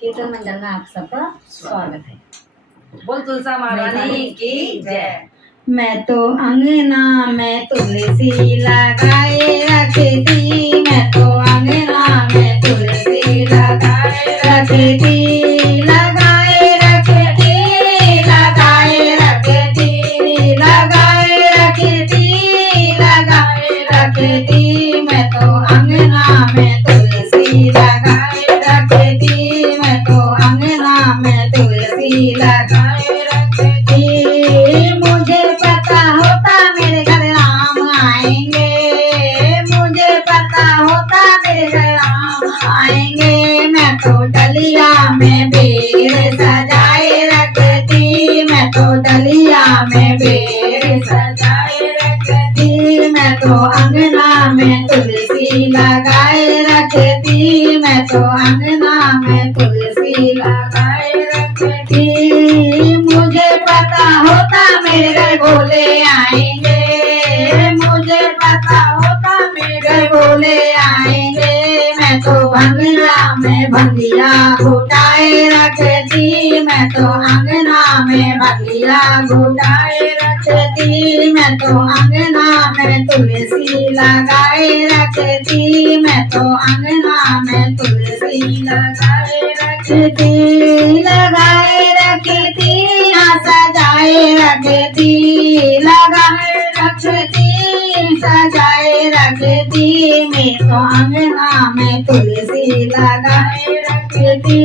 कीर्तन मंडल में आप सबका स्वागत है। बोल तुलसा महारानी की जय। मैं तो अंगना में तुलसी लगाए रखती, मैं तो अंगना में तुलसी लगाए रखती, लगाए रखती, लगाए रखती, लगाए रखती, लगाए रखती, मैं तो अंगना में तुलसी लगाए रखती, मैं तो अंगना में तुलसी लगाए रखती। मुझे पता होता मेरे घर राम आएंगे, मुझे पता होता मेरे घर राम आएंगे, मैं तो डलिया में बेर सजाए रखती, मैं तो डलिया में बेर सजाए रखती, मैं तो अंगना में तुलसी लगाए रखती, मैं तो अंगना में तुलसी लगाए रखती। मुझे पता होता मेरे घर भोले आएंगे, मुझे पता होता मेरे घर भोले आएंगे, मैं तो अंगना में भंगिया घुटाए रखती, मैं तो अंगना में भंगिया घुटाए रखती, मैं तो अंगना में तुलसी लगाए रखती, मैं तो अंगना में तुलसी लगाए रखती, लगाए रखती, सजाए रखती, लगाए रखती, सजाए रखती, मैं तो अंगना में तुलसी लगाए रखती।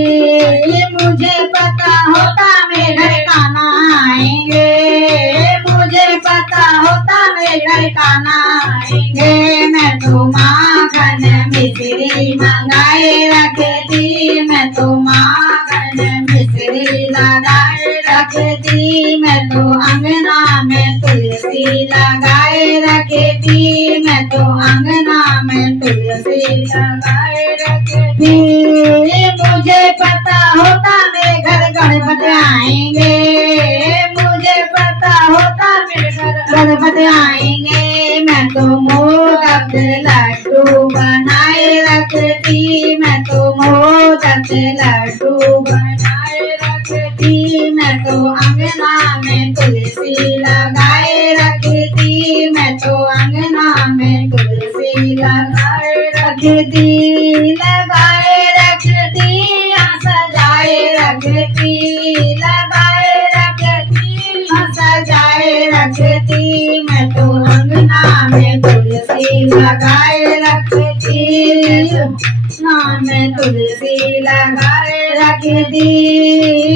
मुझे पता होता मेरे घर कान्हा आएंगे, मुझे पता होता मेरे घर कान्हा आएंगे, मैं तो माखन मिश्री मंगाए रखती, मैं तो माखन मिश्री लगाए रखती, मैं तो अंगना में तुलसी लगाए रखती, मैं तो अंगना में तुलसी लगाए रखती। मुझे पता होता मेरे घर गणपति आएंगे, मुझे पता होता मेरे घर गणपति आएंगे, मैं तो मोदक लड्डू बनाए रखती, मैं तो मोदक लड्डू बनाए रखती, मैं तो अंगना में तुलसी लगाए रखती, मैं तो अंगना में तुलसी लगाए रखती, लगाए रखती, सजाए रखती, लगाए रखती, सजाए रखती, मैं तो अंगना में तुलसी लगाए रखती, नाम में तुलसी लगाए रखती।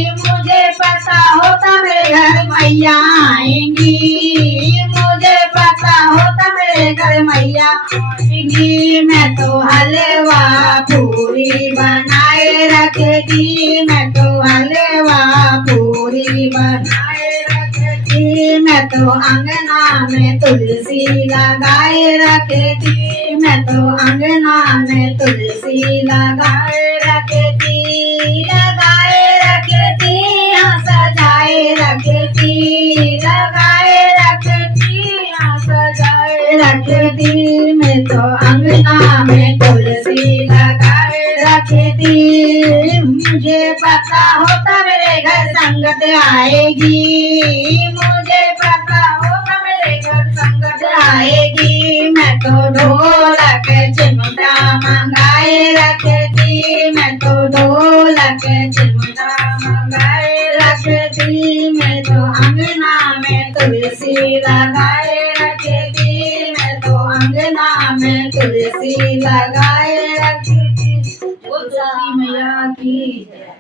मुझे पता होता मेरे घर मैया आएंगी, मुझे पता होता मेरे घर मैया आएंगी, मैं तो हलवा पूरी बनाए रखती, मैं तो हलवा पूरी बनाए रखती, मैं तो अंगना में तुलसी लगाए रखती, मैं तो अंगना में तुलसी लगाए रखती, लगाए रखती, सजाए रखती, लगाए रखती, सजाए रखती, मैं तो अंगना में तुलसी लगाए रखती। मुझे पता होता मेरे घर संगत आएगी, मुझे पता होता मेरे घर संगत आएगी, मैं तो ढोलक चिमटा मंगाए रखती, मैं तो ढोलक चिमटा मंगाए रखती, मैं तो अंगना में तुलसी लगाए रखती, मैं तो अंगना में तुलसी लगाए रखती। बोल तुलसी मैया की जय।